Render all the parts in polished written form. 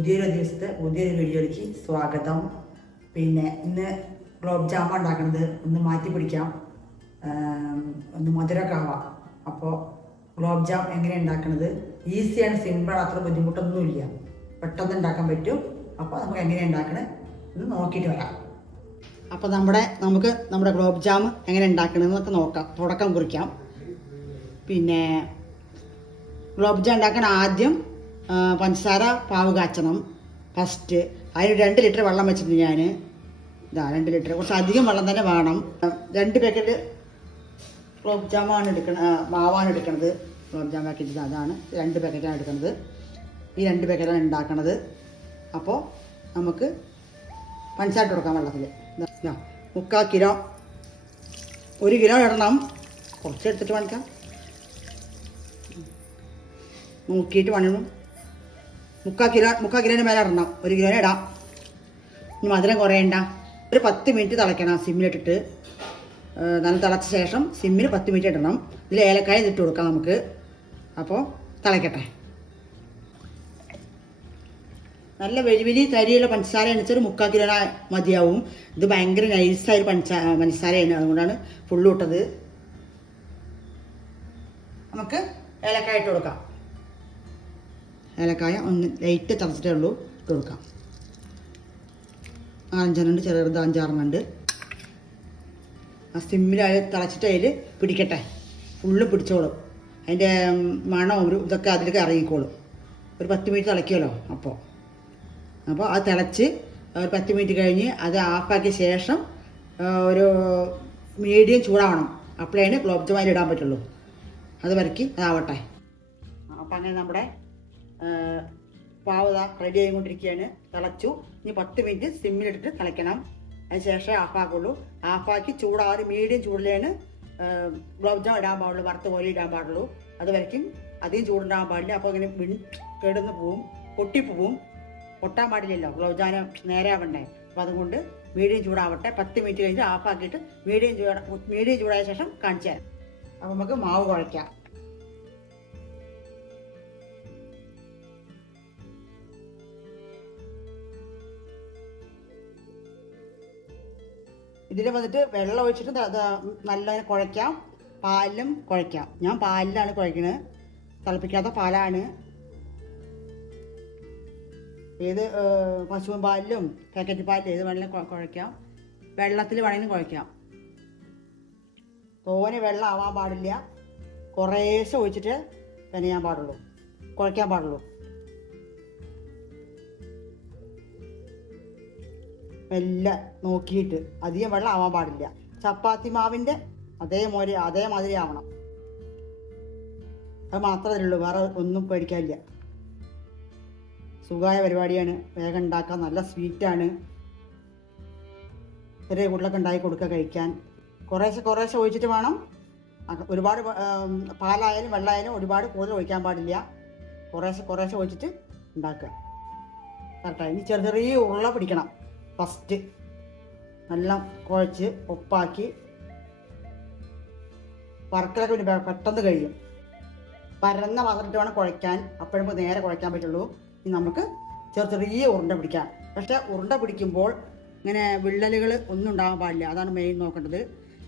പുതിയൊരു ദിവസത്തെ പുതിയൊരു വീഡിയോയിലേക്ക് സ്വാഗതം. പിന്നെ ഇന്ന് ഗുലാബ് ജാമുൻ ഉണ്ടാക്കുന്നത് ഒന്ന് മാറ്റി പിടിക്കാം, ഒന്ന് മധുരമൊക്കെ ആവാം. അപ്പോൾ ഗുലാബ് ജാം എങ്ങനെ ഉണ്ടാക്കുന്നത് ഈസിയാണ്, സിമ്പിളാണ്, അത്ര ബുദ്ധിമുട്ടൊന്നുമില്ല, പെട്ടെന്ന് ഉണ്ടാക്കാൻ പറ്റും. അപ്പോൾ നമുക്ക് എങ്ങനെ ഉണ്ടാക്കണത് എന്ന് നോക്കിയിട്ട് വരാം. അപ്പോൾ നമുക്ക് നമ്മുടെ ഗുലാബ് ജാം എങ്ങനെ ഉണ്ടാക്കണമെന്നൊക്കെ നോക്കാം, തുടക്കം കുറിക്കാം. പിന്നെ ഗുലാബ് ജാം ഉണ്ടാക്കാൻ ആദ്യം പഞ്ചസാര പാവ് കാച്ചണം. ഫസ്റ്റ് അതിന് 2 ലിറ്റർ വെള്ളം വെച്ചിട്ടുണ്ട് ഞാൻ. 2 ലിറ്റർ, കുറച്ച് അധികം വെള്ളം തന്നെ വേണം. 2 പാക്കറ്റ് ഗുലാബ് ജാമാണ് മാവാണ് എടുക്കുന്നത്. ഗുലാബ് ജാം പാക്കറ്റ് അതാണ്, 2 പാക്കറ്റാണ് എടുക്കുന്നത്. ഈ 2 പാക്കറ്റാണ് ഉണ്ടാക്കുന്നത്. അപ്പോൾ നമുക്ക് പഞ്ചസാര ഇട്ട് കൊടുക്കാം വെള്ളത്തിൽ. 3/4 കിലോ, 1 കിലോ ഇടണം. കുറച്ച് എടുത്തിട്ട് വേണിക്കാം, നോക്കിയിട്ട് വേണം. 3/4 കിലോൻ്റെ മേലെ ഇടണം, 1 കിലോനെ ഇടാം. ഇനി മധുരം കുറയണ്ട. ഒരു 10 മിനിറ്റ് തിളയ്ക്കണം സിമ്മിലിട്ടിട്ട്. നല്ല തിളച്ച ശേഷം സിമ്മിൽ 10 മിനിറ്റ് ഇടണം. ഇതിൽ ഏലക്കായ ഇട്ട് കൊടുക്കാം നമുക്ക്. അപ്പോൾ തിളയ്ക്കട്ടെ. നല്ല വലിയ തരിയുള്ള പഞ്ചസാര എണിച്ചൊരു 3/4 കിലോ മതിയാവും. ഇത് ഭയങ്കര നൈസായൊരു പഞ്ചസാരയാണ്, അതുകൊണ്ടാണ് ഫുള്ള് ഇട്ടത്. നമുക്ക് ഏലക്കായ ഇട്ട് കൊടുക്കാം. ഏലക്കായ ഒന്ന് ലൈറ്റ് തിളച്ചിട്ടേ ഉള്ളൂ, ഇട്ട് കൊടുക്കാം. 5 ചെറുത് 5-6 ആ സിമ്മിൽ തിളച്ചിട്ട് അതിൽ പിടിക്കട്ടെ, ഫുള്ള് പിടിച്ചോളും. അതിൻ്റെ മണവും ഇതൊക്കെ അതിലേക്ക് ഇറങ്ങിക്കോളും. ഒരു 10 മിനിറ്റ് തിളയ്ക്കുമല്ലോ. അപ്പോൾ അത് തിളച്ച് ഒരു 10 മിനിറ്റ് കഴിഞ്ഞ് അത് ഓഫാക്കിയ ശേഷം ഒരു മീഡിയം ചൂടാവണം. അപ്പോഴാണ് ഗുലാബ് ജാം അതിൽ ഇടാൻ പറ്റുള്ളൂ. അത് വരയ്ക്ക് അതാവട്ടെ. അപ്പം അങ്ങനെ നമ്മുടെ പാവ് റെഡി ആയിക്കൊണ്ടിരിക്കുകയാണ്. തിളച്ചു. ഇനി 10 മിനിറ്റ് സിമ്മിലിട്ടിട്ട് തിളയ്ക്കണം. അതിന് ശേഷം ഓഫാക്കുള്ളൂ. ഓഫാക്കി ചൂടാറി മീഡിയം ചൂടിലാണ് ഗുലാബ് ജാം ഇടാൻ പാടുള്ളൂ, വറുത്ത പോലെ ഇടാൻ പാടുള്ളൂ. അത് വരയ്ക്കും അധികം ചൂടുണ്ടാകാൻ പാടില്ല. അപ്പോൾ ഇങ്ങനെ കേടുന്ന് പോവും, പൊട്ടിപ്പോവും. പൊട്ടാൻ പാടില്ലല്ലോ, ഗുലാബ് ജാം നേരെ ആവണ്ടേ. അപ്പോൾ അതുകൊണ്ട് മീഡിയം ചൂടാവട്ടെ. 10 മിനിറ്റ് കഴിഞ്ഞ് ഓഫാക്കിയിട്ട് മീഡിയം ചൂടായ ശേഷം കാണിച്ചു തരാം. അപ്പോൾ നമുക്ക് മാവ് കുഴയ്ക്കാം. ഇതിൽ വന്നിട്ട് വെള്ളം ഒഴിച്ചിട്ട് നല്ലതിനെ കുഴയ്ക്കാം. പാലിലും കുഴയ്ക്കാം. ഞാൻ പാലിലാണ് കുഴയ്ക്കുന്നത്, തിളപ്പിക്കാത്ത പാലാണ്. ഏത് പശുവിൻ പാലിലും പാക്കറ്റ് പാലിലും ഏത് വേണമെങ്കിലും കുഴയ്ക്കാം. വെള്ളത്തിൽ വേണമെങ്കിലും കുഴയ്ക്കാം. തോനെ വെള്ളം ആവാൻ പാടില്ല. കുറേശ്ശെ ഒഴിച്ചിട്ട് നനയാൻ പാടുള്ളൂ, കുഴയ്ക്കാൻ പാടുള്ളൂ. മെല്ലെ നോക്കിയിട്ട്, അധികം വെള്ളം ആവാൻ പാടില്ല. ചപ്പാത്തി മാവിൻ്റെ അതേമാതിരി ആവണം. അത് മാത്രമേ ഉള്ളൂ, വേറെ ഒന്നും പേടിക്കാനില്ല. സുഖമായ പരിപാടിയാണ്, വേഗം ഉണ്ടാക്കാൻ. നല്ല സ്വീറ്റാണ്. ചെറിയ കുട്ടികളൊക്കെ ഉണ്ടാക്കി കൊടുക്കുക കഴിക്കാൻ. കുറേശ്ശെ ഒഴിച്ചിട്ട് വേണം. ഒരുപാട് പാലായാലും വെള്ളമായാലും ഒരുപാട് കൂടുതൽ ഒഴിക്കാൻ പാടില്ല. കുറേശ്ശെ ഒഴിച്ചിട്ട് ഉണ്ടാക്കുക. കറക്റ്റായി. ഇനി ചെറിയ ഉരുള പിടിക്കണം. ഫസ്റ്റ് നല്ല കുഴച്ച് ഉപ്പാക്കി വറക്കലൊക്കെ പിന്നെ പെട്ടെന്ന് കഴിയും. പരന്ന പാത്രത്തിൽ വേണം കുഴയ്ക്കാൻ, അപ്പോഴും നേരെ കുഴയ്ക്കാൻ പറ്റുള്ളൂ. ഇനി നമുക്ക് ചെറിയ ഉരുണ്ട പിടിക്കാം. പക്ഷെ ഉരുണ്ട പിടിക്കുമ്പോൾ ഇങ്ങനെ വിള്ളലുകൾ ഒന്നും ഉണ്ടാകാൻ പാടില്ല. അതാണ് മെയിൻ നോക്കേണ്ടത്.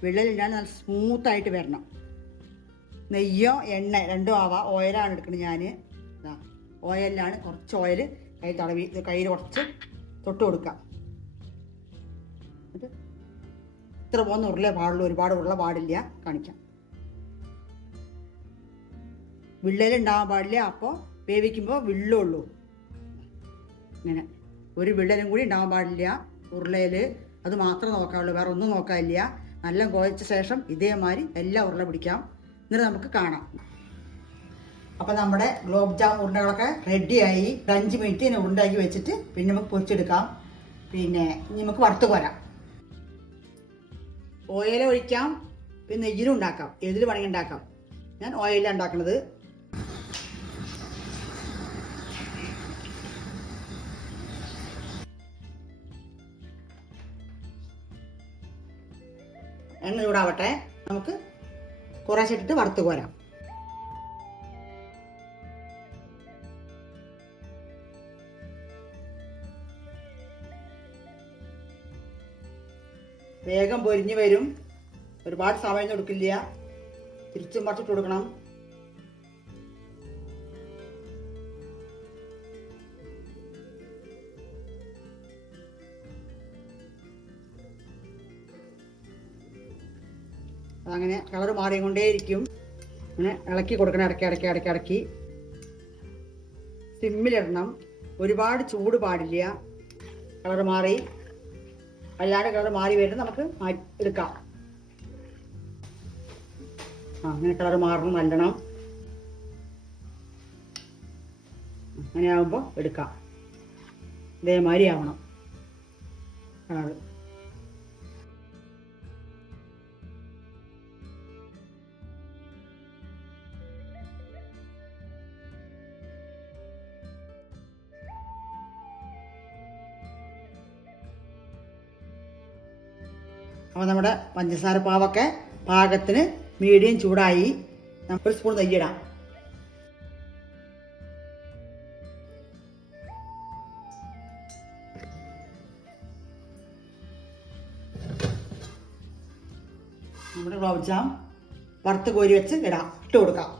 വിള്ളലില്ലാണ്ട് നല്ല സ്മൂത്തായിട്ട് വരണം. നെയ്യോ എണ്ണ രണ്ടും ആവാം. ഓയിലാണ് എടുക്കുന്നത് ഞാൻ. ഓയിലാണ്, കുറച്ച് ഓയിൽ കയ്യിൽ കുറച്ച് തൊട്ട് കൊടുക്കാം. ഇത്ര പോകുന്ന ഉരുളേ പാടുള്ളൂ, ഒരുപാട് ഉരുള പാടില്ല. കാണിക്കാം. വിള്ളലുണ്ടാകാൻ പാടില്ല. അപ്പോൾ വേവിക്കുമ്പോൾ വിള്ളുള്ളൂ. ഇങ്ങനെ ഒരു വിള്ളലും കൂടി ഉണ്ടാകാൻ പാടില്ല ഉരുളയിൽ. അത് മാത്രം നോക്കാവുള്ളൂ, വേറെ ഒന്നും നോക്കാനില്ല. നല്ല കുഴച്ച ശേഷം ഇതേമാതിരി എല്ലാ ഉരുള പിടിക്കാം. എന്നിട്ട് നമുക്ക് കാണാം. അപ്പം നമ്മുടെ ഗുലാബ് ജാം ഉരുണ്ടകളൊക്കെ റെഡിയായി. 5 മിനിറ്റ് ഇങ്ങനെ ഉരുണ്ടാക്കി വെച്ചിട്ട് പിന്നെ നമുക്ക് പൊരിച്ചെടുക്കാം. പിന്നെ നമുക്ക് വറുത്ത് കോരാം. ഓയിൽ ഒഴിക്കാം, പിന്നെ നെയ്യിലും ഉണ്ടാക്കാം. ഏതിൽ വേണമെങ്കിൽ ഉണ്ടാക്കാം. ഞാൻ ഓയിലാണ് ഉണ്ടാക്കുന്നത്. എണ്ണ ചൂടാവട്ടെ. നമുക്ക് കുറേശ്ശെ ഇട്ടിട്ട് വറുത്ത് കോരാം. വേഗം പൊരിഞ്ഞ് വരും. ഒരുപാട് സമയം കൊടുക്കില്ല. തിരിച്ചും മറിച്ചിട്ട് കൊടുക്കണം. അങ്ങനെ കളർ മാറിക്കൊണ്ടേയിരിക്കും. അങ്ങനെ ഇളക്കി കൊടുക്കണം. ഇടയ്ക്ക് സിമ്മിലിടണം. ഒരുപാട് ചൂട് പാടില്ല. കളർ മാറി അല്ലാണ്ട് കളർ മാറി വരുന്നത് നമുക്ക് എടുക്കാം. അങ്ങനെ കളർ മാറണം. നല്ലണം അങ്ങനെ ആകുമ്പോൾ എടുക്കാം. ഇതേമാതിരി ആവണം കളർ. അപ്പോൾ നമ്മുടെ പഞ്ചസാര പാവൊക്കെ പാകത്തിന് മീഡിയം ചൂടായി. ഒരു സ്പൂൺ നെയ്യിടാം. നമ്മുടെ ഗുലാബ് ജാം വറുത്ത് കോരി വെച്ച് ഇട്ട് കൊടുക്കാം.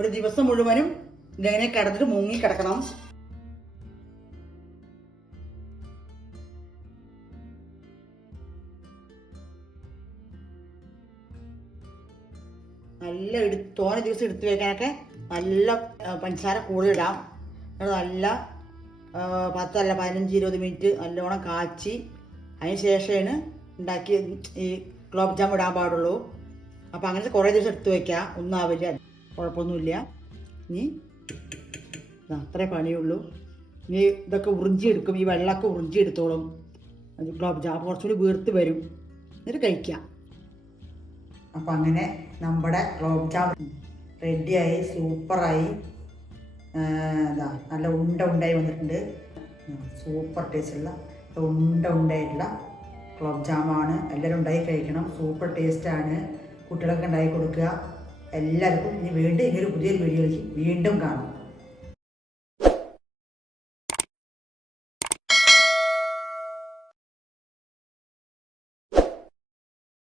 ഒരു ദിവസം മുഴുവനും ഇങ്ങനെ കിടന്നിട്ട് മുങ്ങി കിടക്കണം. നല്ല തോനെ ദിവസം എടുത്തു വെക്കാനൊക്കെ നല്ല പഞ്ചസാര കൂടുതലിടാം. നല്ല 10-15-20 മിനിറ്റ് നല്ലോണം കാച്ചി അതിന് ശേഷമാണ് ഉണ്ടാക്കി ഈ ഗുലാബ് ജാം ഇടാൻ പാടുള്ളൂ. അപ്പം അങ്ങനത്തെ കുറേ ദിവസം എടുത്തു വയ്ക്കാം. ഒന്നും ആവില്ല, കുഴപ്പമൊന്നുമില്ല. ഇനി അത്രേ പണിയുള്ളൂ. ഇനി ഇതൊക്കെ ഉറിഞ്ചിയെടുക്കും. ഈ വെള്ളമൊക്കെ ഉറിഞ്ചിയെടുത്തോളും. ഗുലാബ് ജാം കുറച്ചുകൂടി വീർത്ത് വരും. എന്നിട്ട് കഴിക്കാം. അപ്പം അങ്ങനെ നമ്മുടെ ഗുലാബ് ജാം റെഡിയായി. സൂപ്പറായി. നല്ല ഉണ്ടായി വന്നിട്ടുണ്ട്. സൂപ്പർ ടേസ്റ്റുള്ള ഉണ്ടായിട്ടുള്ള ഗുലാബ് ജാമാണ്. എല്ലാവരും ഉണ്ടാക്കി കഴിക്കണം. സൂപ്പർ ടേസ്റ്റാണ്. കുട്ടികളൊക്കെ ഉണ്ടാക്കി കൊടുക്കുക എല്ലാവർക്കും. ഇനി വീണ്ടും ഇങ്ങനൊരു പുതിയൊരു വീഡിയോയിലേക്ക് വീണ്ടും കാണാം.